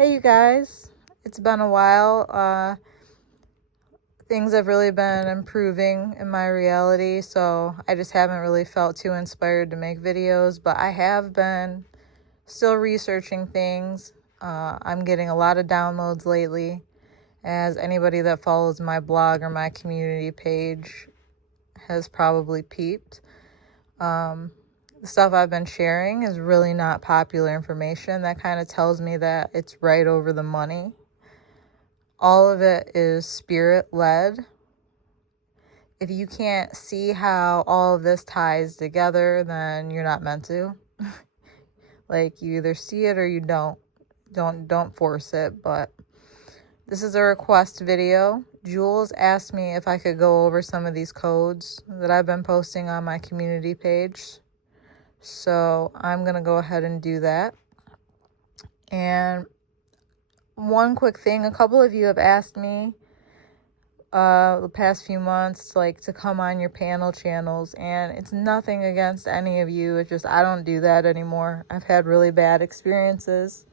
Hey, you guys. It's been a while. Things have really been improving in my reality, so I just haven't really felt too inspired to make videos, but I have been still researching things. I'm getting a lot of downloads lately, as anybody that follows my blog or my community page has probably peeped. The stuff I've been sharing is really not popular information. That kind of tells me that it's right over the money. All of it is spirit-led. If you can't see how all of this ties together, then you're not meant to. Like, you either see it or you don't. Don't force it, but this is a request video. Jules asked me if I could go over some of these codes that I've been posting on my community page. So I'm going to go ahead and do that. And one quick thing, a couple of you have asked me the past few months to come on your panel channels, and it's nothing against any of you. It's just I don't do that anymore. I've had really bad experiences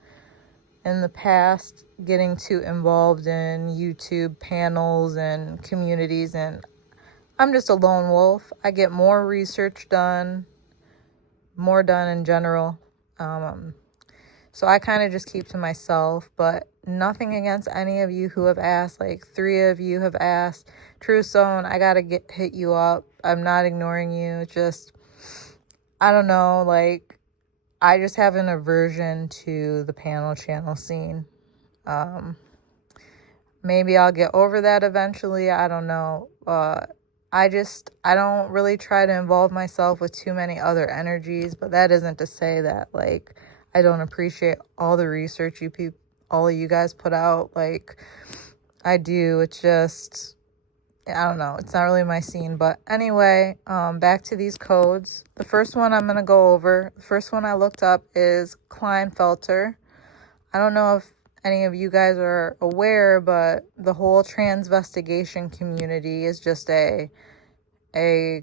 in the past getting too involved in YouTube panels and communities, and I'm just a lone wolf. I get more research done, more done in general. So I kind of just keep to myself, but nothing against any of you who have asked. Like 3 of you have asked. True Stone, I gotta hit you up. I'm not ignoring you. It's just, I don't know, I just have an aversion to the panel channel scene. Maybe I'll get over that eventually. I don't know. I don't really try to involve myself with too many other energies, but that isn't to say that, I don't appreciate all the research all of you guys put out. I do. It's just, I don't know. It's not really my scene. But anyway, back to these codes. The first one I'm going to go over, the first one I looked up is Klinefelter. I don't know if any of you guys are aware, but the whole transvestigation community is just a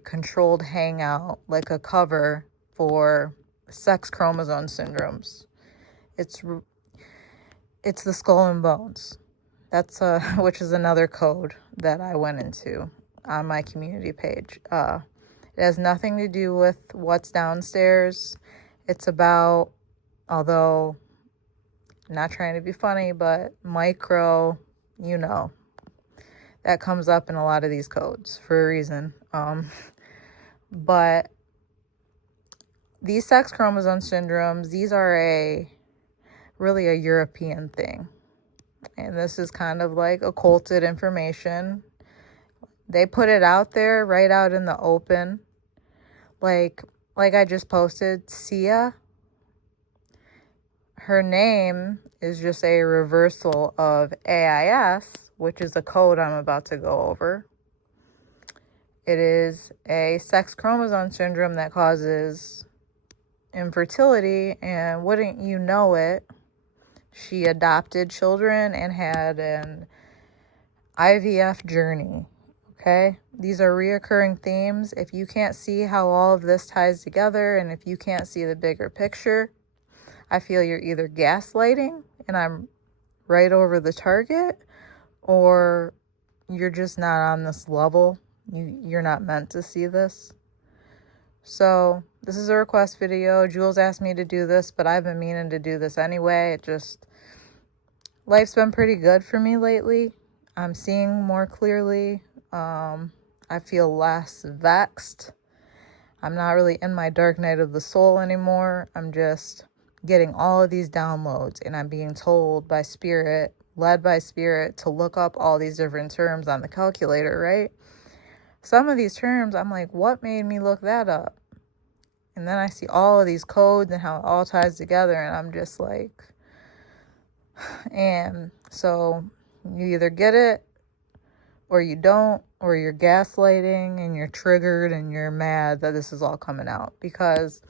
controlled hangout, like a cover for sex chromosome syndromes. It's the skull and bones. That's which is another code that I went into on my community page. It has nothing to do with what's downstairs. It's about, although I'm not trying to be funny, but micro, that comes up in a lot of these codes for a reason. But these sex chromosome syndromes, these are really a European thing. And this is kind of like occulted information. They put it out there, right out in the open. Like I just posted, Sia, her name is just a reversal of AIS, which is a code I'm about to go over. It is a sex chromosome syndrome that causes infertility, and wouldn't you know it, she adopted children and had an IVF journey. Okay? These are reoccurring themes. If you can't see how all of this ties together, and if you can't see the bigger picture, I feel you're either gaslighting and I'm right over the target, or you're just not on this level. You're not meant to see this. So this is a request video. Jules asked me to do this, but I've been meaning to do this anyway. Life's been pretty good for me lately. I'm seeing more clearly. I feel less vexed. I'm not really in my dark night of the soul anymore. I'm just getting all of these downloads, and I'm being told by spirit, led by spirit, to look up all these different terms on the calculator, right? Some of these terms, I'm like, what made me look that up? And then I see all of these codes and how it all ties together, and I'm just like, and so you either get it or you don't, or you're gaslighting and you're triggered and you're mad that this is all coming out. Because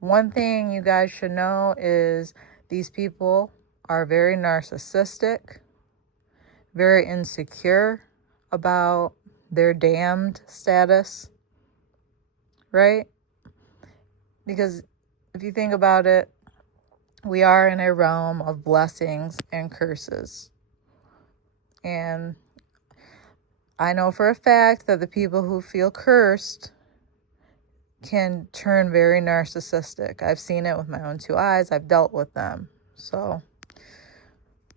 one thing you guys should know is these people are very narcissistic, very insecure about their damned status, right? Because if you think about it, We are in a realm of blessings and curses. And I know for a fact that the people who feel cursed can turn very narcissistic. I've seen it with my own two eyes. I've dealt with them. So,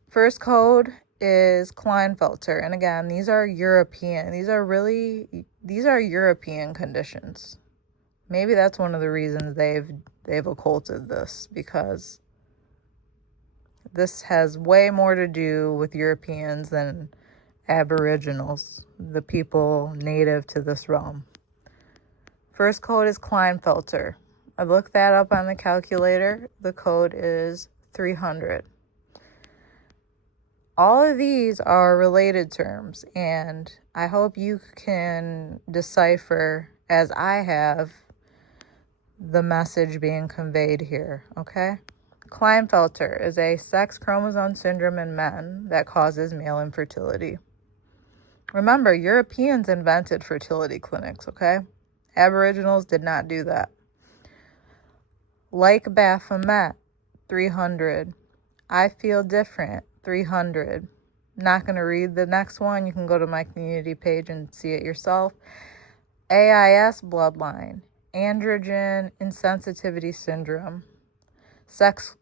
first code is Klinefelter. And again, these are European. These are European conditions. Maybe that's one of the reasons they've occulted this, because this has way more to do with Europeans than Aboriginals, the people native to this realm. First code is Klinefelter. I looked that up on the calculator. The code is 300. All of these are related terms, and I hope you can decipher, as I have, the message being conveyed here, okay? Klinefelter is a sex chromosome syndrome in men that causes male infertility. Remember, Europeans invented fertility clinics, okay? Aboriginals did not do that. Like Baphomet, 300. I feel different, 300. Not going to read the next one. You can go to my community page and see it yourself. AIS bloodline, androgen insensitivity syndrome, sex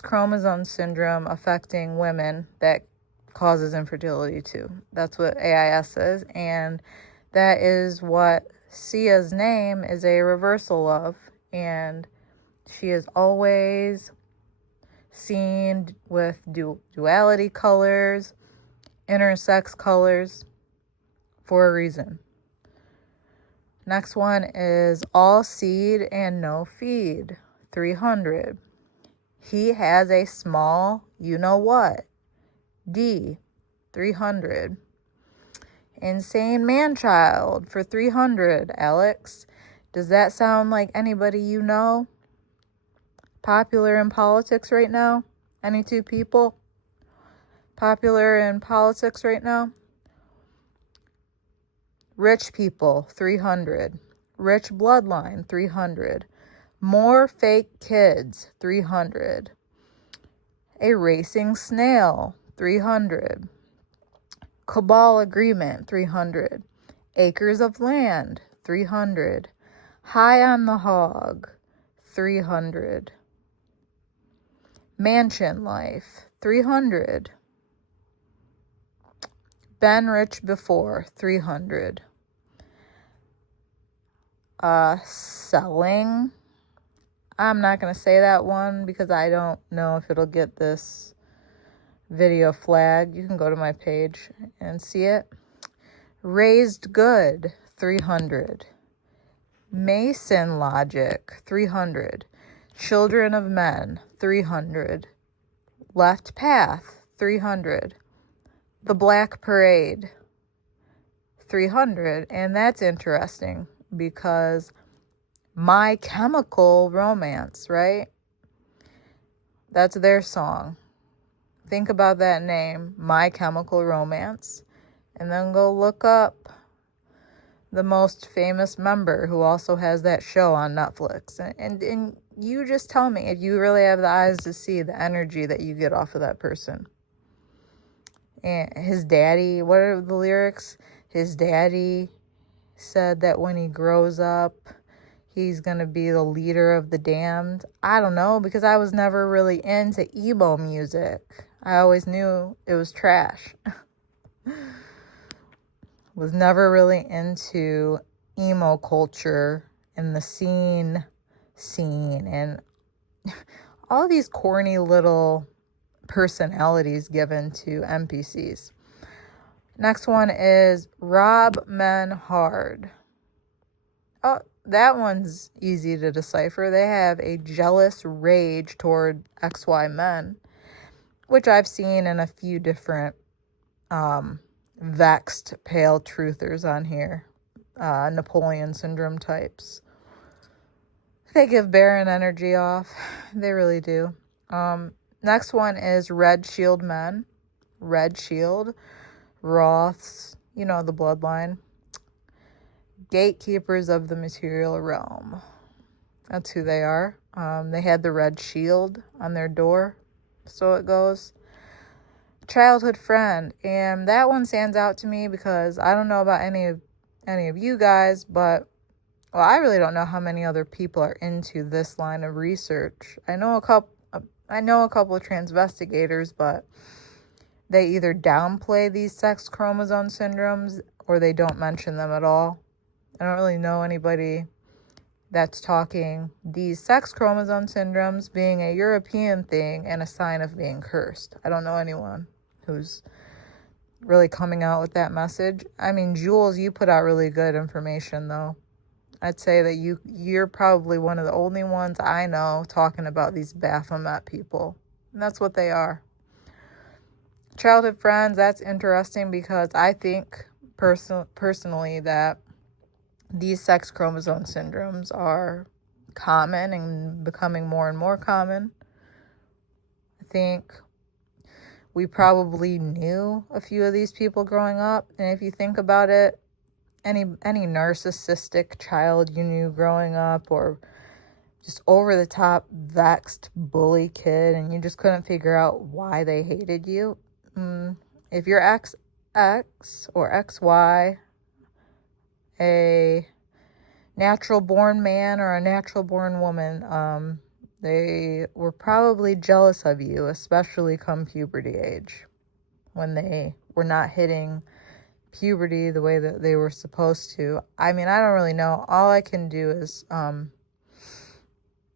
chromosome syndrome affecting women that causes infertility too. That's what AIS is, and that is what Sia's name is a reversal of, and she is always seen with duality colors, intersex colors, for a reason. Next one is all seed and no feed, 300. He has a small you-know-what, D, 300. Insane man-child for 300, Alex. Does that sound like anybody you know? Popular in politics right now? Any two people popular in politics right now? Rich people, 300. Rich bloodline, 300. More fake kids, 300. A racing snail, 300. Cabal agreement, 300. Acres of land, 300. High on the hog, 300. Mansion life, 300. Been rich before, 300. Selling. I'm not going to say that one because I don't know if it'll get this video flagged. You can go to my page and see it. Raised good, 300. Mason logic, 300. Children of men, 300. Left path, 300. The Black Parade, 300. And that's interesting because My Chemical Romance, right? That's their song. Think about that name, My Chemical Romance, and then go look up the most famous member who also has that show on Netflix. And you just tell me if you really have the eyes to see the energy that you get off of that person. And his daddy, what are the lyrics? His daddy said that when he grows up, he's going to be the leader of the damned. I don't know, because I was never really into emo music. I always knew it was trash. Was never really into emo culture and the scene and all these corny little personalities given to NPCs. Next one is rob men hard. Oh, that one's easy to decipher. They have a jealous rage toward XY men, which I've seen in a few different vexed pale truthers on here. Napoleon syndrome types. They give barren energy off. They really do. Next one is red shield men. Red shield. Roths. You know, the bloodline. Gatekeepers of the material realm. That's who they are. They had the red shield on their door, so it goes. Childhood friend, and that one stands out to me because I don't know about any of you guys, but well, I really don't know how many other people are into this line of research. I know a couple of transvestigators, but they either downplay these sex chromosome syndromes or they don't mention them at all. I don't really know anybody that's talking these sex chromosome syndromes being a European thing and a sign of being cursed. I don't know anyone who's really coming out with that message. I mean, Jules, you put out really good information, though. I'd say that you're probably one of the only ones I know talking about these Baphomet people. And that's what they are. Childhood friends, that's interesting because I think personally that these sex chromosome syndromes are common and becoming more and more common. I think we probably knew a few of these people growing up. And if you think about it, any narcissistic child you knew growing up, or just over the top vexed bully kid, and you just couldn't figure out why they hated you. If your ex or XY, a natural born man or a natural born woman, they were probably jealous of you, especially come puberty age, when they were not hitting puberty the way that they were supposed to. I mean, I don't really know. All I can do is, I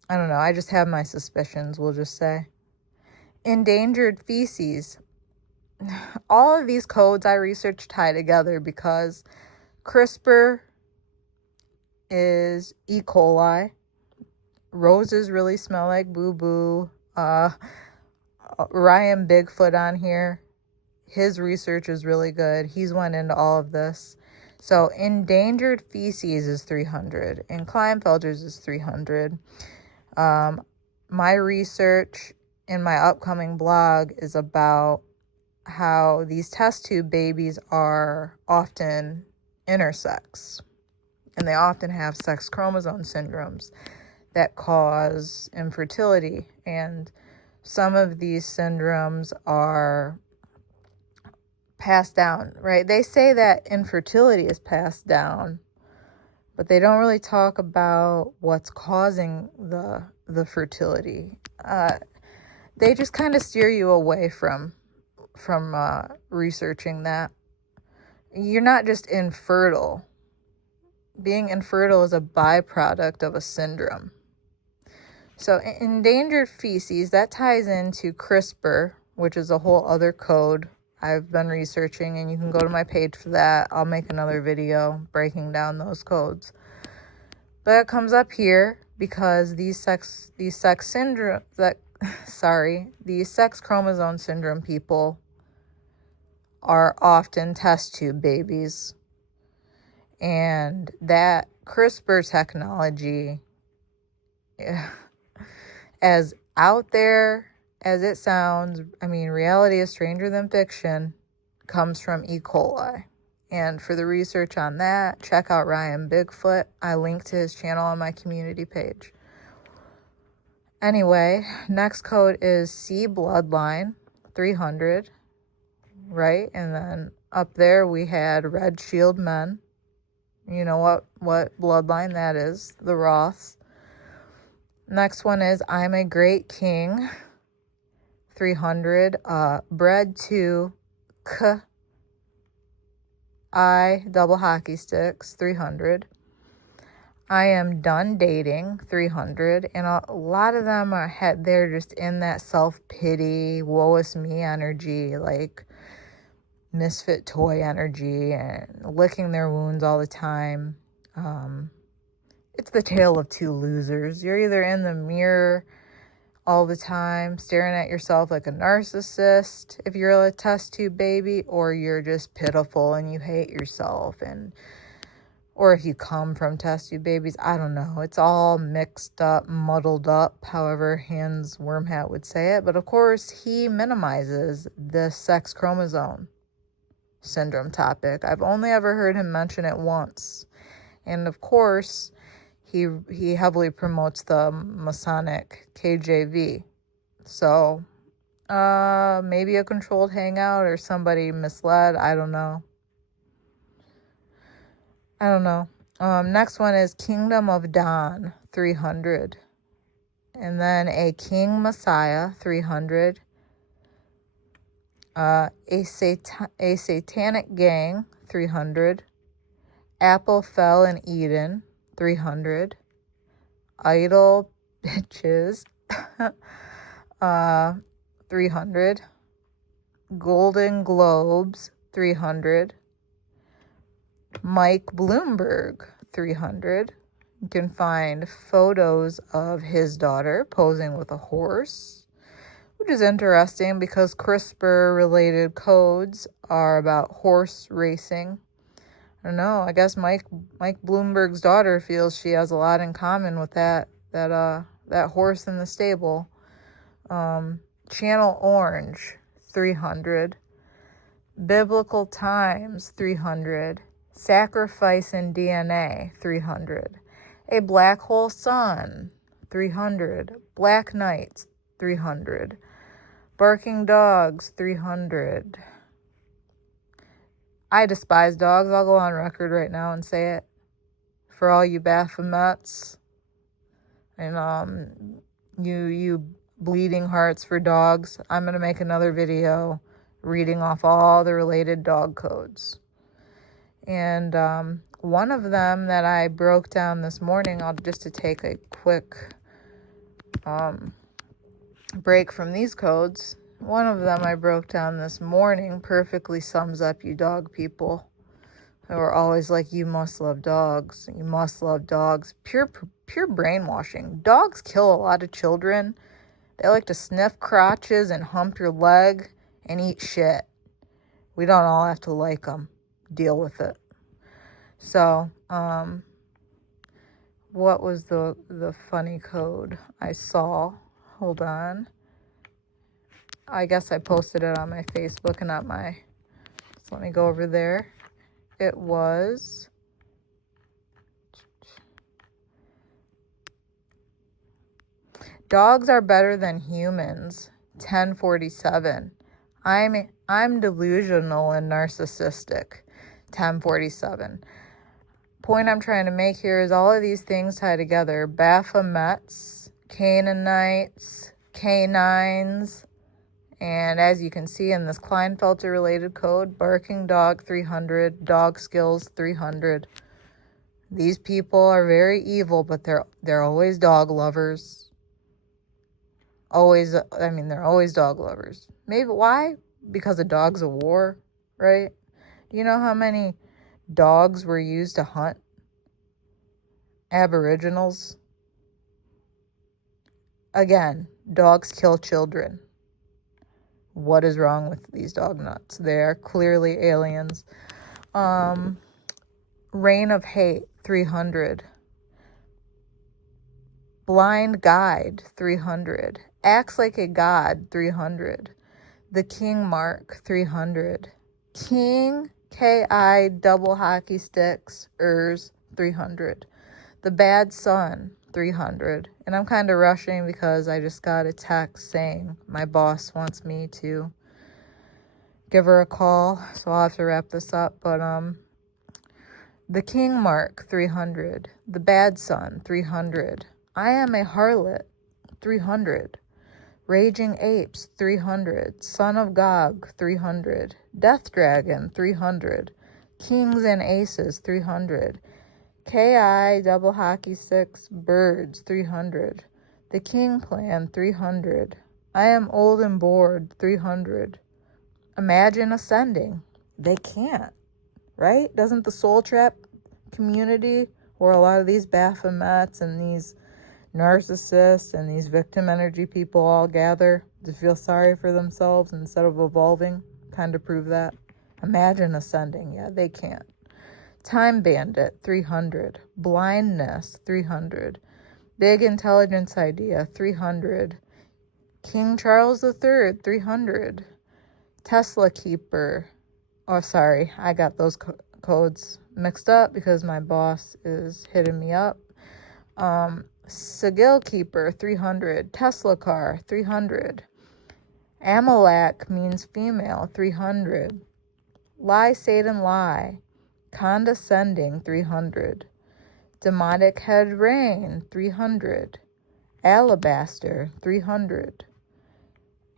don't know. I just have my suspicions, we'll just say. Endangered feces. All of these codes I researched tie together because CRISPR is E. coli. Roses really smell like boo-boo. Ryan Bigfoot on here. His research is really good. He's went into all of this. So endangered feces is 300 and Klinefelter's is 300. My research in my upcoming blog is about how these test tube babies are often intersex, and they often have sex chromosome syndromes that cause infertility. And some of these syndromes are passed down, right? They say that infertility is passed down, but they don't really talk about what's causing the fertility. They just kind of steer you away from researching that. You're not just infertile. Being infertile is a byproduct of a syndrome. So endangered feces, that ties into CRISPR, which is a whole other code I've been researching, and you can go to my page for that. I'll make another video breaking down those codes. But it comes up here because these sex chromosome syndrome people are often test tube babies. And that CRISPR technology, as out there as it sounds, I mean, reality is stranger than fiction, comes from E. coli. And for the research on that, check out Ryan Bigfoot. I link to his channel on my community page. Anyway, next code is C bloodline, 300, right? And then up there we had Red Shield Men. You know what bloodline that is, the Roths. Next one is I'm a Great King, 300, bred to I double hockey sticks, 300. I am done dating, 300. And a lot of them they're just in that self-pity, woe is me energy, like misfit toy energy, and licking their wounds all the time. It's the tale of two losers. You're either in the mirror all the time, staring at yourself like a narcissist if you're a test tube baby, or you're just pitiful and you hate yourself, or if you come from test tube babies, I don't know. It's all mixed up, muddled up, however Hans Wormhat would say it. But of course, he minimizes the sex chromosome syndrome topic. I've only ever heard him mention it once. And of course, he heavily promotes the Masonic KJV. So maybe a controlled hangout or somebody misled. I don't know. Next one is Kingdom of Dawn, 300. And then a King Messiah, 300. A Satanic Gang, 300. Apple Fell in Eden, 300. Idol Bitches, 300. Golden Globes, 300. Mike Bloomberg, 300. You can find photos of his daughter posing with a horse, which is interesting because CRISPR-related codes are about horse racing. I don't know. I guess Mike Bloomberg's daughter feels she has a lot in common with that horse in the stable. Channel Orange, 300. Biblical Times, 300. Sacrifice in DNA, 300. A Black Hole Sun, 300. Black Knights, 300. Barking Dogs, 300. I despise dogs. I'll go on record right now and say it. For all you Baphomets and you bleeding hearts for dogs, I'm going to make another video reading off all the related dog codes. And one of them that I broke down this morning, just to take a quick break from these codes, one of them I broke down this morning perfectly sums up you dog people who are always like, you must love dogs. You must love dogs. Pure brainwashing. Dogs kill a lot of children. They like to sniff crotches and hump your leg and eat shit. We don't all have to like them. Deal with it. So, what was the funny code I saw? Hold on. I guess I posted it on my Facebook and not my... So let me go over there. It was... Dogs are better than humans. 1047. I'm delusional and narcissistic. 1047. Point I'm trying to make here is all of these things tie together. Baphomets, Canaanites, canines, and as you can see in this Klinefelter related code, barking dog 300, dog skills 300. These people are very evil, but they're always dog lovers. They're always dog lovers. Maybe why? Because a dog's a war, right? Do you know how many dogs were used to hunt Aboriginals? Again, dogs kill children. What is wrong with these dog nuts? They are clearly aliens. Reign of Hate, 300. Blind Guide, 300. Acts Like a God, 300. The King Mark, 300. King, K-I, double hockey sticks, 300. The Bad Son, 300. And I'm kind of rushing because I just got a text saying my boss wants me to give her a call, so I'll have to wrap this up. But the King Mark, 300. The Bad Son, 300. I Am a Harlot, 300. Raging Apes, 300. Son of Gog, 300. Death Dragon, 300. Kings and Aces, 300. K.I. double hockey sticks, birds, 300. The King Clan, 300. I Am Old and Bored, 300. Imagine Ascending. They can't, right? Doesn't the Soul Trap community, where a lot of these Baphomets and these narcissists and these victim energy people all gather to feel sorry for themselves instead of evolving, kind of prove that? Imagine Ascending. Yeah, they can't. Time Bandit, 300. Blindness, 300. Big Intelligence Idea, 300. King Charles III, 300. Tesla Keeper. Oh, sorry, I got those codes mixed up because my boss is hitting me up. Sigil Keeper, 300. Tesla Car, 300. Amalek means female, 300. Lie, Satan, lie. Condescending, 300. Demonic Head Rain, 300. Alabaster, 300.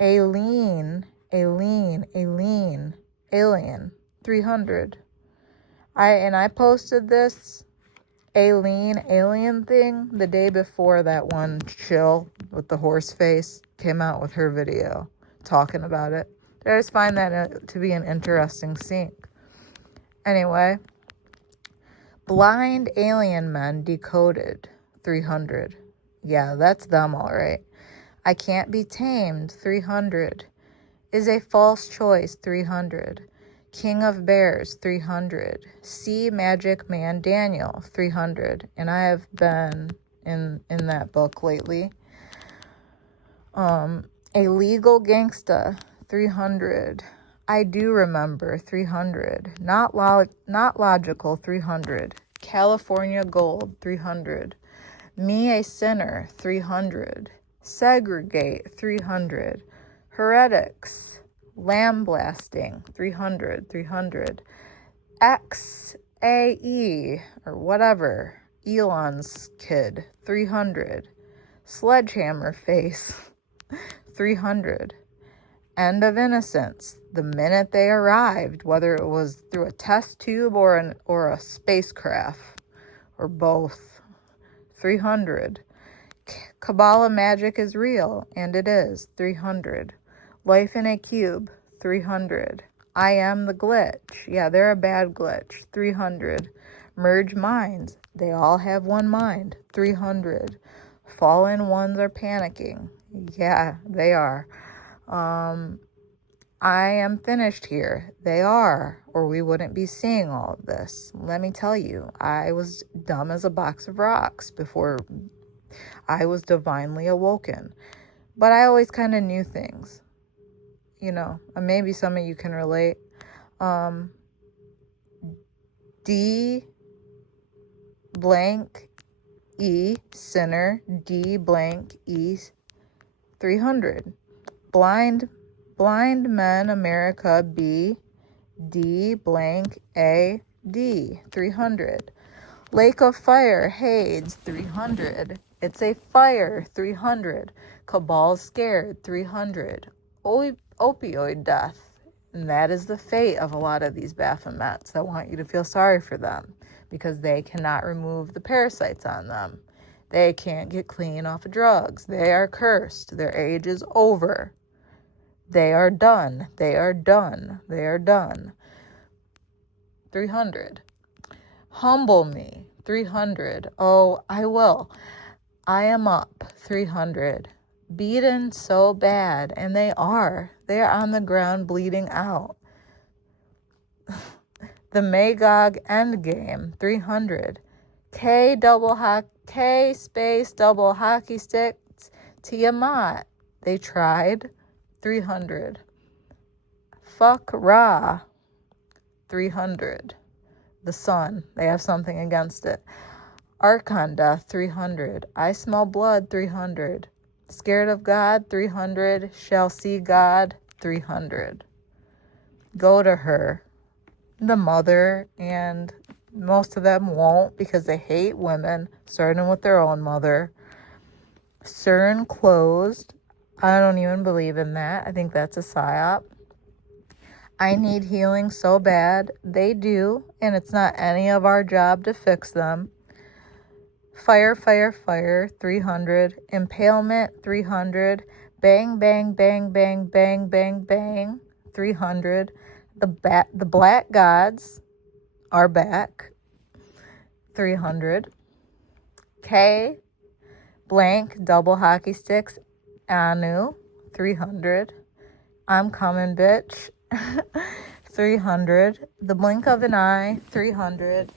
Alien, alien, alien, 300. I posted this alien thing the day before that one chill with the horse face came out with her video talking about it. I just find that to be an interesting sync. Anyway, blind alien men decoded, 300. Yeah, that's them all right. I can't be tamed, 300. Is a false choice, 300. King of Bears, 300. Sea Magic Man Daniel, 300. And I have been in that book lately. A Legal Gangsta, 300. I do remember, 300. Not logical, 300. California Gold, 300. Me a Sinner, 300. Segregate, 300. Heretics, Lamb Blasting, 300. XAE, or whatever, Elon's kid, 300. Sledgehammer Face, 300. End of Innocence, the minute they arrived, whether it was through a test tube or a spacecraft, or both, 300. Kabbalah magic is real, and it is, 300. Life in a Cube, 300. I am the glitch. Yeah, they're a bad glitch, 300. Merge minds. They all have one mind, 300. Fallen ones are panicking. Yeah, they are. I am finished here. They are, or we wouldn't be seeing all of this. Let me tell you, I was dumb as a box of rocks before I was divinely awoken. But I always kind of knew things. You know, and maybe some of you can relate. D blank E sinner, D blank E 300. Blind men America B D blank A D 300. Lake of Fire Hades 300. It's a fire 300. Cabal scared 300. Opioid death. And that is the fate of a lot of these Baphomets. I want you to feel sorry for them because they cannot remove the parasites on them. They can't get clean off of drugs. They are cursed. Their age is over. They are done. 300. Humble me, 300. Oh, I will. I am up, 300. Beaten so bad, and they are. They are on the ground bleeding out. The Magog Endgame, 300. K space double hockey sticks Tiamat. They tried, 300. Fuck Ra, 300. The sun, they have something against it. Archon death, 300. I smell blood, 300. Scared of God, 300. Shall see God, 300. Go to her, the mother, and most of them won't because they hate women, starting with their own mother. CERN closed. I don't even believe in that. I think that's a psyop. I need healing so bad. They do, and it's not any of our job to fix them. Fire, 300. Impalement, 300. Bang, 300. The Black Gods are back, 300. K blank double hockey sticks Anu, 300. I'm coming, bitch, 300. The blink of an eye, 300.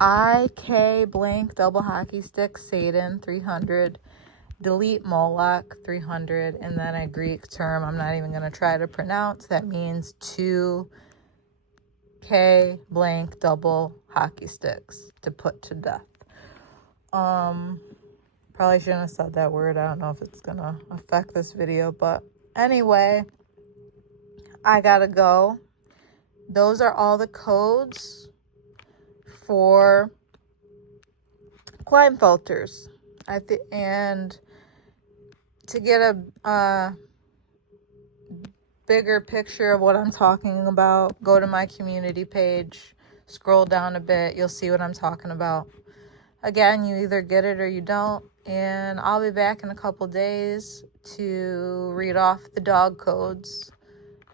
IK blank double hockey stick Satan, 300. Delete Moloch, 300. And then a Greek term I'm not even going to try to pronounce that means 2K blank double hockey sticks to put to death. Probably shouldn't have said that word. I don't know if it's gonna affect this video, but anyway, I gotta go. Those are all the codes for Klinefelters. And to get a bigger picture of what I'm talking about, go to my community page, scroll down a bit, you'll see what I'm talking about. Again, you either get it or you don't, and I'll be back in a couple days to read off the dog codes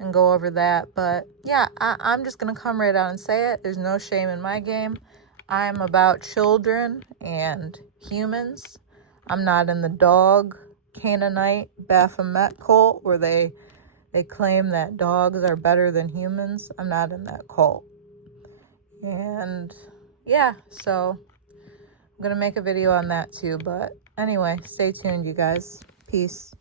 and go over that. But yeah, I'm just gonna come right out and say it. There's no shame in my game. I'm about children and humans. I'm not in the dog Canaanite Baphomet cult where they claim that dogs are better than humans. I'm not in that cult. And yeah, so I'm gonna make a video on that too. But anyway, stay tuned, you guys. Peace.